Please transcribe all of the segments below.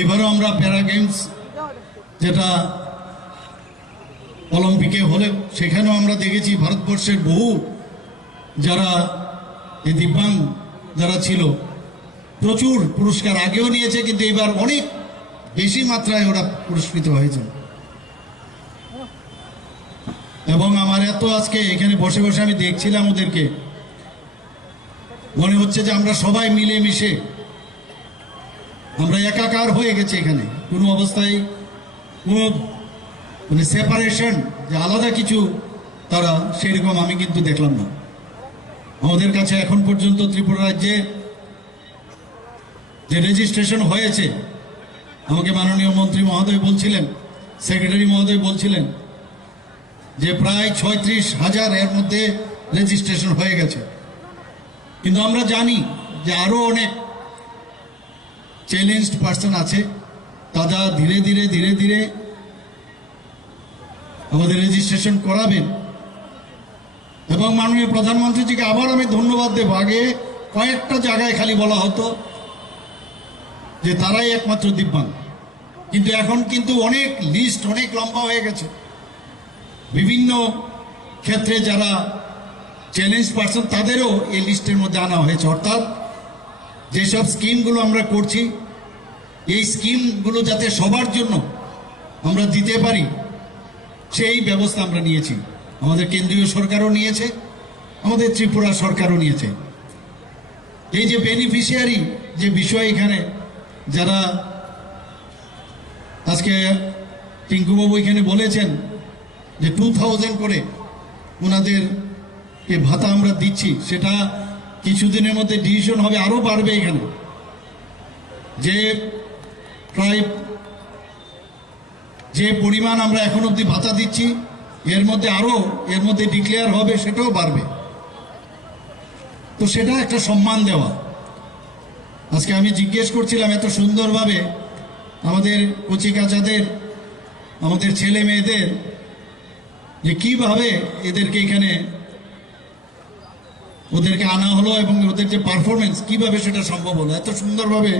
এবারও আমরা প্যারা গেমস যেটা অলিম্পিকে হলে সেখানেও আমরা দেখেছি ভারতবর্ষের বহু যারা দিব্যাঙ্গ যারা ছিল, প্রচুর পুরস্কার আগেও নিয়েছে কিন্তু এবার অনেক বেশি মাত্রায় ওরা পুরস্কৃত হয়েছে। এবং আমার এত আজকে এখানে বসে বসে আমি দেখছিলাম ওদেরকে। মনে হচ্ছে যে আমরা সবাই মিলে মিশে আমরা একাকার হয়ে গেছি এখানে। কোনো অবস্থায়, কোনো মানে সেপারেশন যে আলাদা কিছু তারা সেরকম আমি কিন্তু দেখলাম না। আমাদের কাছে এখন পর্যন্ত ত্রিপুরা রাজ্যে যে রেজিস্ট্রেশন হয়েছে, আমাকে মাননীয় মন্ত্রী মহোদয় বলছিলেন সেক্রেটারি মহোদয় বলছিলেন, যে প্রায় ছয়ত্রিশ হাজার এর মধ্যে রেজিস্ট্রেশন হয়ে গেছে। কিন্তু আমরা জানি যে আরও অনেক চ্যালেঞ্জড পার্সন আছে। তারা ধীরে ধীরে ধীরে ধীরে আমাদের রেজিস্ট্রেশন করাবেন। এবং মাননীয় প্রধানমন্ত্রীজিকে আবার আমি ধন্যবাদ দেব। আগে কয়েকটা জায়গায় খালি বলা হতো যে তারাই একমাত্র দিব্যাঙ্গ। কিন্তু এখন কিন্তু অনেক লিস্ট অনেক লম্বা হয়ে গেছে। বিভিন্ন ক্ষেত্রে যারা চ্যালেঞ্জ পার্সন তাদেরও এই লিস্টের মধ্যে আনা হয়েছে। অর্থাৎ যেসব স্কিমগুলো আমরা করছি এই স্কিমগুলো যাতে সবার জন্য আমরা দিতে পারি, সেই ব্যবস্থা আমরা নিয়েছি। আমাদের কেন্দ্রীয় সরকারও নিয়েছে, আমাদের ত্রিপুরা সরকারও নিয়েছে। এই যে বেনিফিশিয়ারি যে বিষয় এখানে, যারা আজকে টিঙ্কুবাবু এখানে বলেছেন যে টু থাউজেন্ড করে ওনাদেরকে ভাতা আমরা দিচ্ছি, সেটা কিছুদিনের মধ্যে ডিসিশন হবে, আরও বাড়বে এখানে। যে প্রায় যে পরিমাণ আমরা এখন অবধি ভাতা দিচ্ছি, এর মধ্যে আরও এর মধ্যে ডিক্লেয়ার হবে, সেটাও বাড়বে। তো সেটা একটা সম্মান দেওয়া। আজকে আমি জিজ্ঞেস করছিলাম এত সুন্দরভাবে আমাদের কচিকাচাদের আমাদের ছেলে মেয়েদের, যে কীভাবে এদেরকে এখানে ওদেরকে আনা হলো এবং ওদের যে পারফরমেন্স কীভাবে সেটা সম্ভব হলো। এত সুন্দরভাবে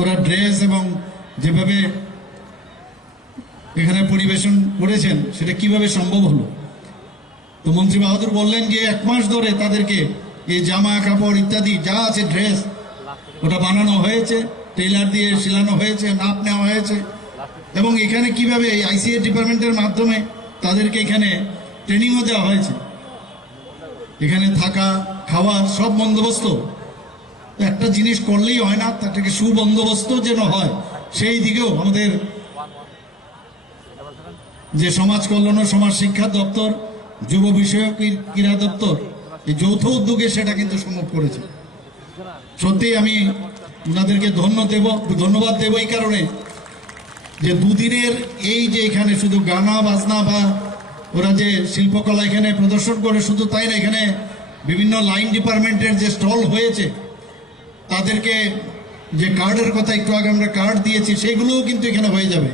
ওরা ড্রেস এবং যেভাবে এখানে পরিবেশন করেছেন, সেটা কীভাবে সম্ভব হলো? তো মন্ত্রী বাহাদুর বললেন যে এক মাস ধরে তাদেরকে এই জামা, কাপড় ইত্যাদি যা আছে ড্রেস ওটা বানানো হয়েছে টেইলার দিয়ে সিলানো হয়েছে, নাপ নেওয়া হয়েছে। এবং এখানে কীভাবে এই আইসিএ ডিপার্টমেন্টের মাধ্যমে তাদেরকে এখানে ট্রেনিংও দেওয়া হয়েছে? এখানে থাকা খাওয়া সব বন্দোবস্ত। একটা জিনিস করলেই হয় না তাটাকে সুবন্দোবস্ত যেন হয় সেই দিকেও আমাদের যে সমাজ কল্যাণ ও সমাজ শিক্ষা দপ্তর, যুব বিষয়ক ক্রীড়া দপ্তর, এই যৌথ উদ্যোগে সেটা কিন্তু সম্ভব করেছে। সত্যি আমি ওনাদেরকে ধন্য দেব, ধন্যবাদ দেব এই কারণে যে দুদিনের এই যে এখানে শুধু গানা, বাজনা বা ওরা যে শিল্পকলা এখানে প্রদর্শন করে, শুধু তাই না, এখানে বিভিন্ন লাইন ডিপার্টমেন্টের যে স্টল হয়েছে, তাদেরকে যে কার্ডের কথা একটু আগে আমরা কার্ড দিয়েছি সেগুলোও কিন্তু এখানে হয়ে যাবে।